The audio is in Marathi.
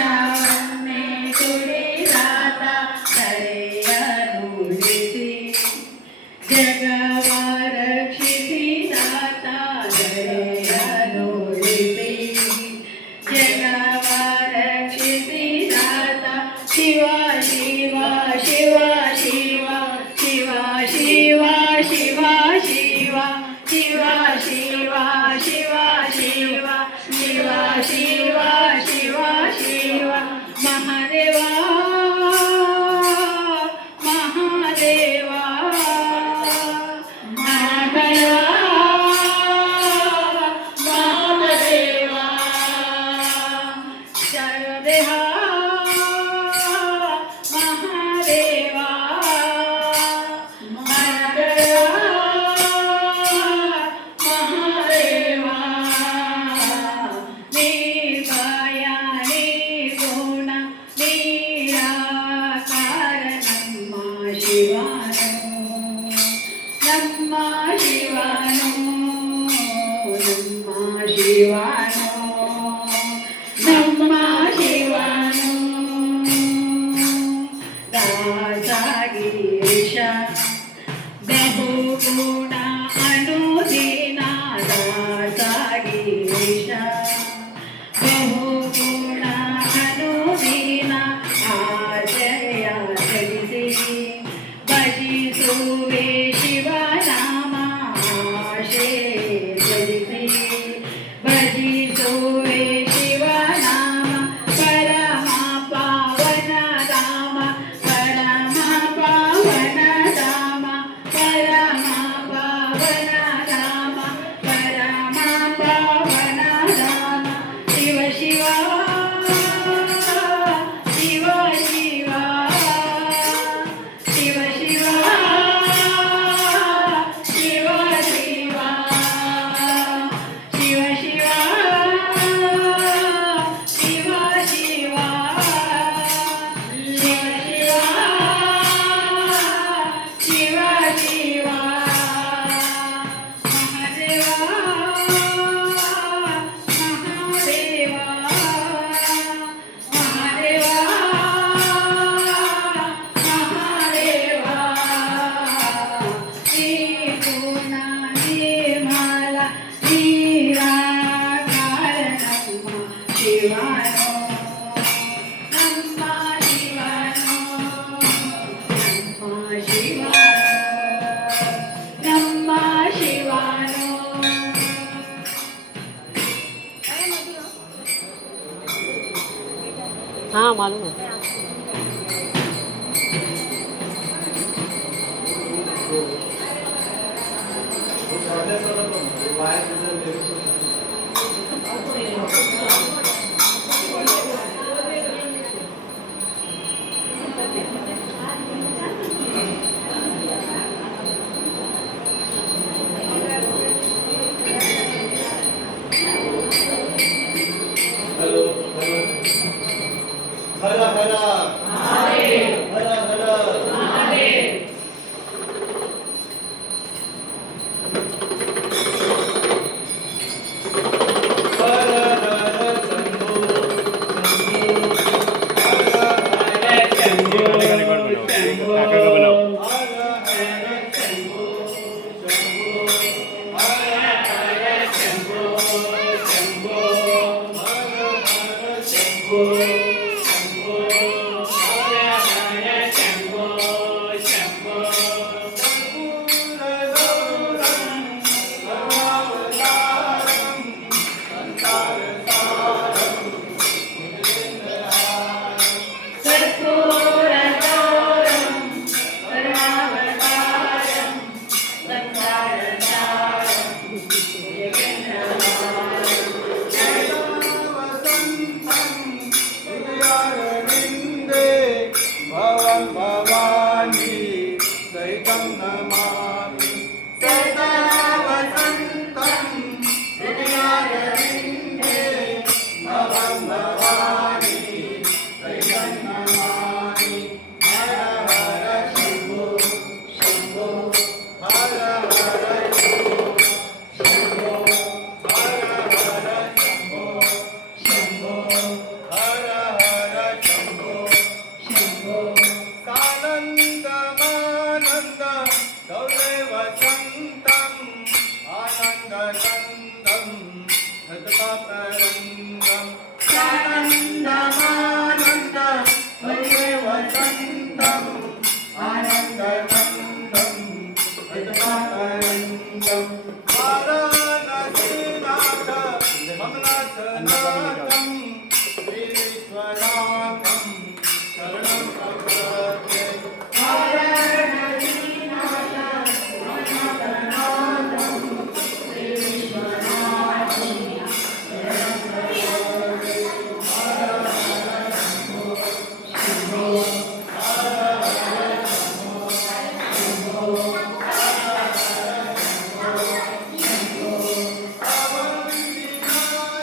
शावन्ने कुडी राता तरेया नुडिसी जगवा रक्षिसी दाता तरेया नुडिसी जगवा रक्षिसी दाता शिवा शिवा शिवा शिवा शिवा शिवा शिवा शिवा शिवा शिवा शिवा शिवा शिवा शिवा शिवा शिवा महादेवा महादेवा महादेवा महादेवा जगदेहा महादेवा गिरीशा बहुगुणा अनुदीना दाता गिरीशा बहुगुणा अनुदीना आजया चलिसी भजिसुवे शिवनामा आशे चलिसी भजिसुवे शिवनामा परमा पावन राम परमा पावन राम परमा पावन राम परमा पावन राम शिव शिवा शिव शिवा शिव शिवा शिव शिवा शिव शिवा शिव शिवा शिव शिवा महादेवा महादेवा महादेवा महादेवा श्रीगुणा निर्मला निराकार नमः शिवाय नमः शिवाय नमः शिवाय नमः शिवाय हाँ मालूम है। हेलो हर हर महादेव हर हर महादेव हर हर शंभो शंभो हर हर शंभो शंभो Oh